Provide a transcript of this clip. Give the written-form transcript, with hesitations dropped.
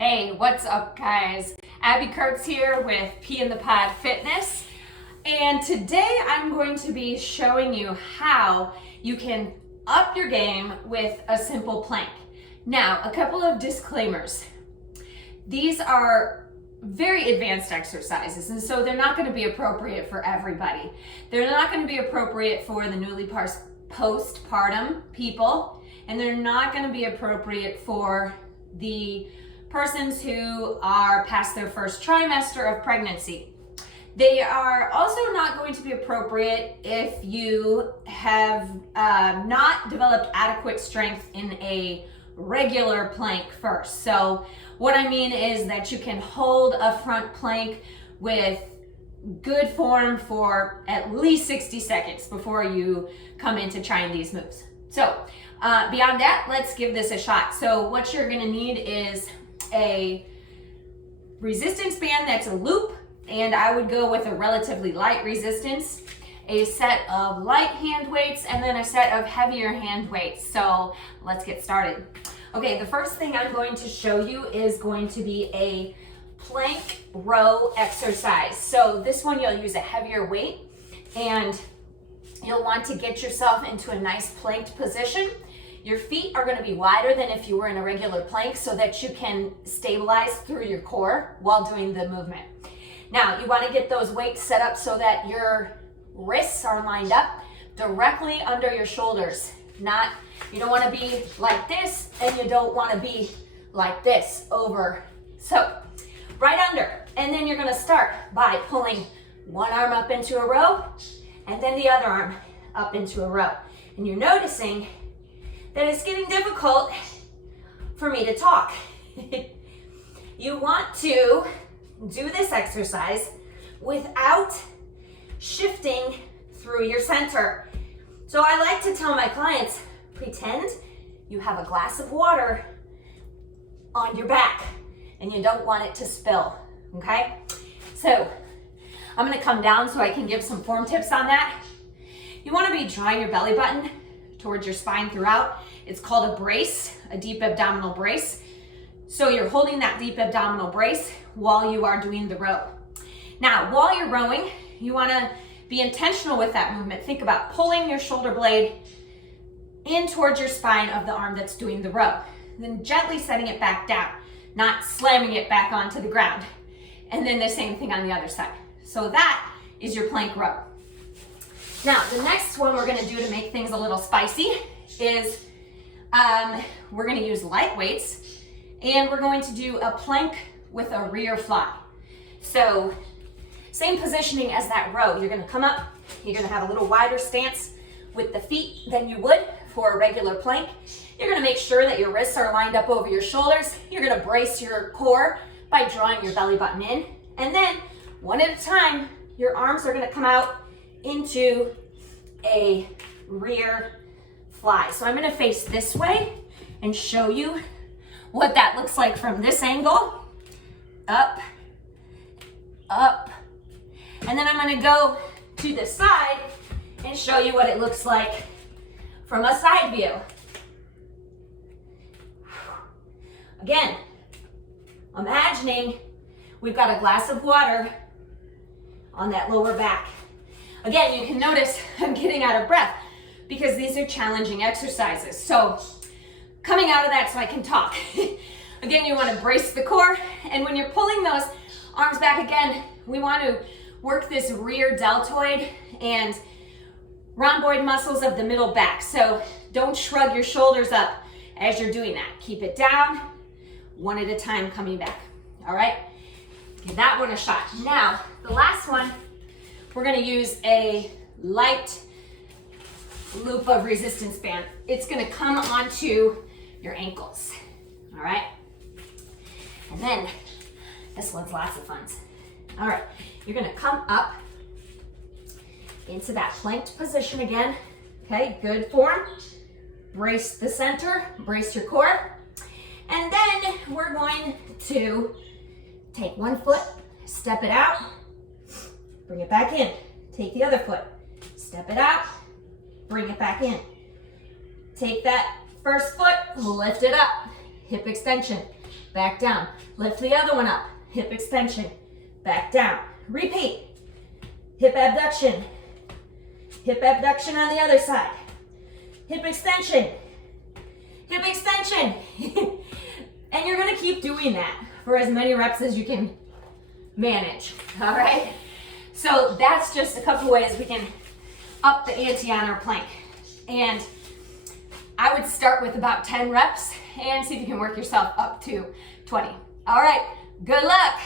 Hey, what's up guys? Abby Kurtz here with P in the Pod Fitness. And today I'm going to be showing you how you can up your game with a simple plank. Now, a couple of disclaimers. These are very advanced exercises, and so they're not going to be appropriate for everybody. They're not going to be appropriate for the newly postpartum people, and they're not going to be appropriate for the persons who are past their first trimester of pregnancy. They are also not going to be appropriate if you have not developed adequate strength in a regular plank first. So what I mean is that you can hold a front plank with good form for at least 60 seconds before you come into trying these moves. So beyond that, let's give this a shot. So what you're gonna need is a resistance band that's a loop, and I would go with a relatively light resistance, a set of light hand weights, and then a set of heavier hand weights. So let's get started. Okay, the first thing I'm going to show you is going to be a plank row exercise. So this one you'll use a heavier weight, and you'll want to get yourself into a nice planked position. Your feet are going to be wider than if you were in a regular plank so that you can stabilize through your core while doing the movement. Now, you want to get those weights set up so that your wrists are lined up directly under your shoulders. You don't want to be like this, and you don't want to be like this over. So, right under. And then you're going to start by pulling one arm up into a row, and then the other arm up into a row. And you're noticing that it's getting difficult for me to talk. You want to do this exercise without shifting through your center. So I like to tell my clients, pretend you have a glass of water on your back and you don't want it to spill, okay? So I'm gonna come down so I can give some form tips on that. You wanna be drawing your belly button towards your spine throughout. It's called a brace, a deep abdominal brace. So you're holding that deep abdominal brace while you are doing the row. Now, while you're rowing, you wanna be intentional with that movement. Think about pulling your shoulder blade in towards your spine of the arm that's doing the row. Then gently setting it back down, not slamming it back onto the ground. And then the same thing on the other side. So that is your plank row. Now, the next one we're gonna do to make things a little spicy is we're gonna use light weights, and we're going to do a plank with a rear fly. So, same positioning as that row. You're gonna come up, you're gonna have a little wider stance with the feet than you would for a regular plank. You're gonna make sure that your wrists are lined up over your shoulders. You're gonna brace your core by drawing your belly button in. And then, one at a time, your arms are gonna come out into a rear fly. So I'm gonna face this way and show you what that looks like from this angle. Up, up. And then I'm gonna go to the side and show you what it looks like from a side view. Again, imagining we've got a glass of water on that lower back. Again, you can notice I'm getting out of breath because these are challenging exercises. So coming out of that so I can talk. Again, you want to brace the core, and when you're pulling those arms back again, we want to work this rear deltoid and rhomboid muscles of the middle back. So don't shrug your shoulders up as you're doing that. Keep it down, one at a time coming back. All right? Give that one a shot. Now, the last one, we're gonna use a light loop of resistance band. It's gonna come onto your ankles, all right? And then, this one's lots of fun. All right, you're gonna come up into that planked position again, okay? Good form. Brace the center, brace your core. And then we're going to take one foot, step it out, bring it back in. Take the other foot, step it out, bring it back in. Take that first foot, lift it up, hip extension. back down. Lift the other one up, hip extension, back down. Repeat, hip abduction on the other side. Hip extension, hip extension. And you're gonna keep doing that for as many reps as you can manage, all right? So that's just a couple ways we can up the ante on our plank. And I would start with about 10 reps and see if you can work yourself up to 20. All right, good luck.